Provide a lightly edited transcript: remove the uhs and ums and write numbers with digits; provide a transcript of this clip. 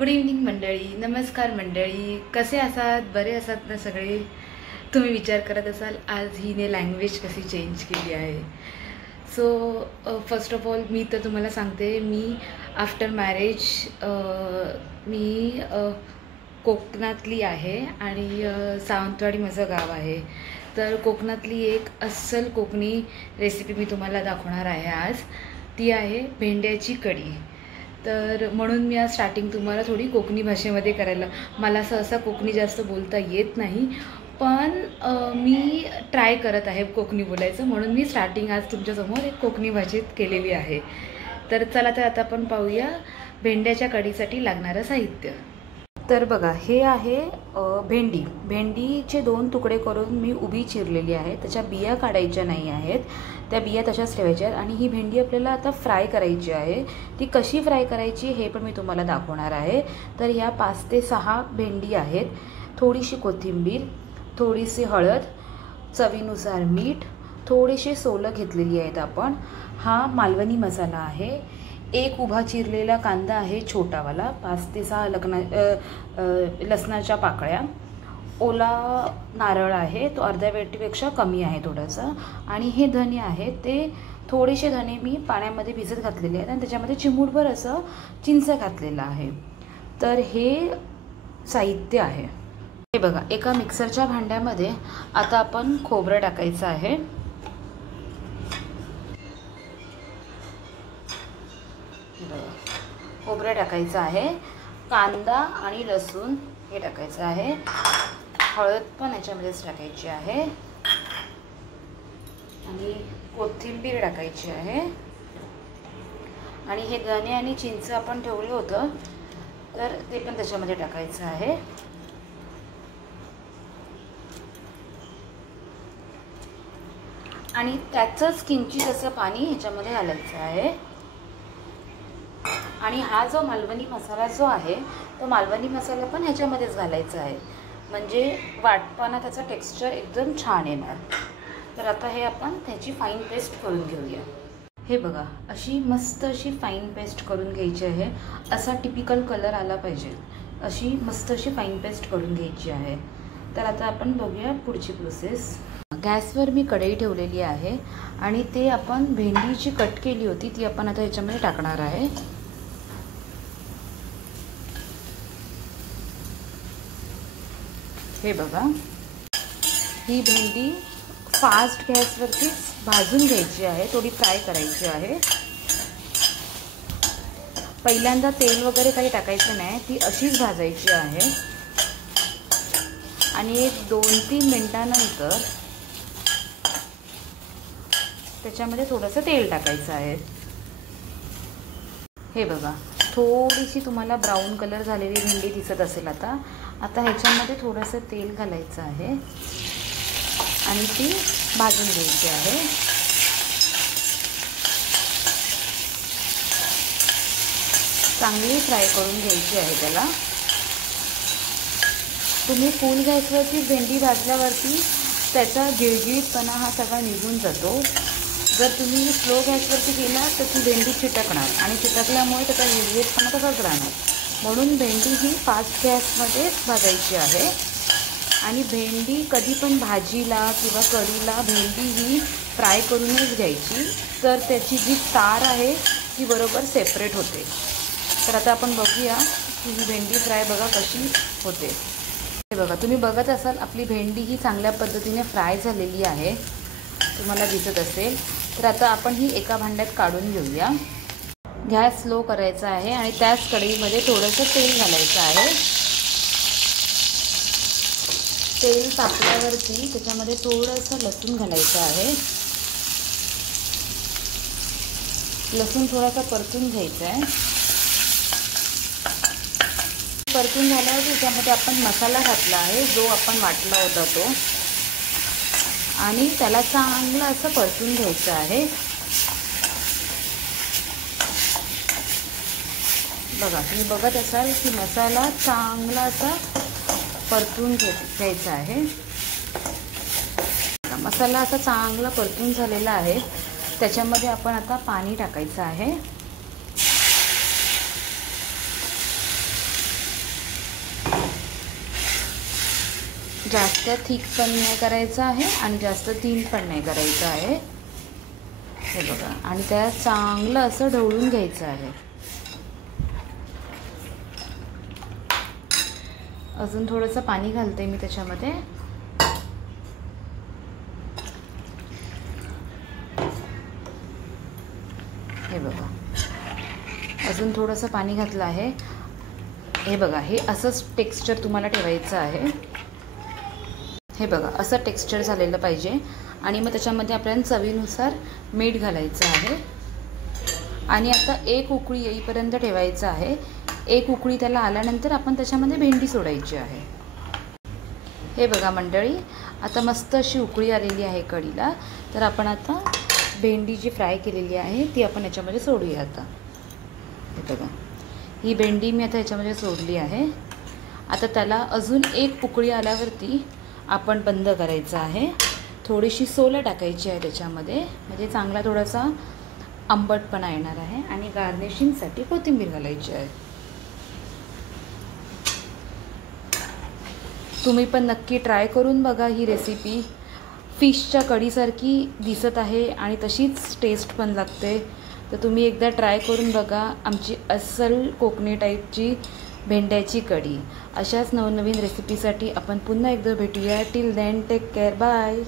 Good evening मंडळी, नमस्कार मंडळी. कसे आहात? बरे आहात ना सगळे? तुम्ही विचार करत असाल आज हिने लँग्वेज कशी चेंज केली आहे. सो फर्स्ट ऑफ ऑल मी तर तुम्हाला सांगते, मी आफ्टर मॅरेज मी कोकणातली आहे आणि सावंतवाडी माझं गाव आहे. तर कोकणातली एक अस्सल कोकणी रेसिपी मी तुम्हाला दाखवणार आहे आज. ती आहे भेंड्याची कढी. तर म्हणून मी आज स्टार्टिंग तुम्हाला थोडी कोकणी भाषेमध्ये करायला, मला सहसा कोकणी जास्त बोलता येत नाही, पण मी ट्राय करत आहे कोकणी बोलायचं, म्हणून मी स्टार्टिंग आज तुमच्यासमोर एक कोकणी भाषेत केलेली आहे. तर चला तर आता आपण पाहूया भेंड्याच्या कढीसाठी लागणारं साहित्य. तर बघा, हे आहे भेंडी. भेंडीचे 2 तुकडे करून मी उभी चिरलेली आहे. त्याच्या बिया काढायच्या नाही आहेत, त्या बिया तशाच ठेवायच्या आहेत. आणि ही भेंडी आपल्याला आता फ्राय करायची आहे. ती कशी फ्राय करायची हे पण मी तुम्हाला दाखवणार आहे. तर ह्या 5 ते 6 भेंडी आहेत. थोडीशी कोथिंबीर, थोडीशी हळद, चवीनुसार मीठ, थोडेसे सोलं घेतलेली आहेत आपण. हा मालवणी मसाला आहे. एक उभा चिरलेला कांदा आहे छोटावाला, 5 ते 6 लसणाच्या पाकळ्या. ओला नारळ आहे, तो अर्ध्या वाटीपेक्षा कमी आहे थोडासा. आणि हे धने आहेत, ते थोडेसे धने मी पाण्यामध्ये भिजत घातलेले आहेत आणि त्याच्यामध्ये चिमूटभर असं चिंच घातलेलं आहे. तर हे साहित्य आहे. हे बघा, एका मिक्सरच्या भांड्यामध्ये आता आपण खोबरं टाकायचं आहे. खोबरं टाकायचं आहे. कांदा आणि लसूण हे टाकायचं आहे. हळद पण याच्यामध्येच टाकायची आहे आणि कोथिंबीर टाकायची आहे. आणि हे धने आणि चिंच आपण ठेवलं होतं, तर ते पण त्याच्यामध्ये टाकायचं आहे. आणि त्याचंच किंचित असं पाणी ह्याच्यामध्ये घालायचं आहे. आणि हा जो मालवणी मसाला जो आहे, तो मालवणी मसाला पण ह्याच्यामध्येच घालायचा आहे, म्हणजे वाटताना त्याचा टेक्स्चर एकदम छान येणार. तर आता हे आपण त्याची फाईन पेस्ट करून घेऊया. हे बघा, अशी मस्त अशी फाईन पेस्ट करून घ्यायची आहे. असा टिपिकल कलर आला पाहिजे, अशी मस्त अशी फाईन पेस्ट करून घ्यायची आहे. तर आता आपण बघूया पुढची प्रोसेस. गॅसवर मी कढई ठेवलेली आहे आणि ते आपण भेंडी जी कट केली होती ती आपण आता ह्याच्यामध्ये टाकणार आहे. हे बघा, ही भेंडी फास्ट गॅसवरती भाजून घ्यायची आहे, थोडी फ्राय करायची आहे. पहिल्यांदा तेल वगैरे काही टाकायचं नाही, ती अशीच भाजायची आहे. आणि एक 2-3 मिनिटानंतर त्याच्यामध्ये थोडंसं तेल टाकायचं आहे. हे बघा, थोडीशी तुम्हाला ब्राऊन कलर झालेली भेंडी दिसत असेल. आता ह्याच्यामध्ये थोडंसं तेल घालायचं आहे आणि ती भाजून घ्यायची आहे. चांगली फ्राय करून घ्यायची आहे त्याला. तुम्ही फुल गॅसवरती भेंडी भाजल्यावरती त्याचा गिळगिळीतपणा हा सगळा निघून जातो. जर तुम्ही स्लो गॅसवरती केला तर ती भेंडी चिटकणार आणि चिटकल्यामुळे त्याचा गिळगिळीतपणा तसाच राहणार. म्हणून भेंडी ही फास्ट गॅसमध्येच भाजायची आहे. आणि भेंडी कधी पण भाजीला किंवा कढीला भेंडी ही फ्राय करूनच घ्यायची, तर त्याची जी तार आहे ती बरोबर सेपरेट होते. तर आता आपण बघूया की ही भेंडी फ्राय बघा कशी होते. हे बघा, तुम्ही बघत असाल आपली भेंडी ही चांगल्या पद्धतीने फ्राय झालेली आहे, तुम्हाला दिसत असेल. तर आता आपण ही एका भांड्यात काढून घेऊया. गॅस स्लो करायचा आहे आणि त्याच कढईमध्ये थोडंसं तेल घालायचं आहे. तेल तापल्यावरती त्याच्यामध्ये थोडंसं लसूण घालायचं आहे. लसूण थोडासा परतून घ्यायचा आहे. परतून झाल्यावर त्याच्यामध्ये आपण मसाला घातला आहे, जो आपण वाटला होता तो, आणि त्याला चांगलं असं परतून घ्यायचं आहे. बघा, तुम्ही बघत असाल की मसाला चांगला असा परतून घ्यायचा आहे. मसाला असा चांगला परतून झालेला आहे. त्याच्यामध्ये आपण आता पाणी टाकायचं आहे. जास्त थिक पण नाही करायचं आहे आणि जास्त थिन पण नाही करायचं आहे. हे बघा, आणि त्याला चांगलं असं ढवळून घ्यायचं आहे. अजून थोडंसं पाणी घालते मी त्याच्यामध्ये. हे बघा, अजून थोडंसं पाणी घातलं आहे. हे बघा, हे असंच टेक्स्चर तुम्हाला ठेवायचं आहे. हे बघा, असं टेक्स्चर झालेलं पाहिजे. आणि मग त्याच्यामध्ये आपल्याला चवीनुसार मीठ घालायचं आहे. आणि आता एक उकळी येईपर्यंत ठेवायचं आहे. एक उकळी त्याला आल्यानंतर आपण त्याच्यामध्ये भेंडी सोडायची आहे. हे बघा मंडळी, आता मस्त अशी उकळी आलेली आहे कढीला. तर आपण आता भेंडी जी फ्राय केलेली आहे ती आपण याच्यामध्ये सोडूया आता. हे बघा, ही भेंडी मी आता याच्यामध्ये सोडली आहे. आता त्याला अजून एक उकळी आल्यावरती आपण बंद करायचं आहे. थोडीशी सोलं टाकायची आहे त्याच्यामध्ये, म्हणजे चांगला थोडासा आंबटपणा येणार आहे. आणि गार्निशिंगसाठी कोथिंबीर घालायची आहे. तुम्ही पण नक्की ट्राय करून बघा ही रेसिपी. फिशच्या कढीसारखी दिसत आहे आणि तशीच टेस्ट पण लागते. तर तुम्ही एकदा ट्राय करून बघा आमची अस्सल कोकणी टाईपची भेंड्याची कढी. अशाच नवनवीन रेसिपीसाठी आपण पुन्हा एकदा भेटूया. Till then take care, bye.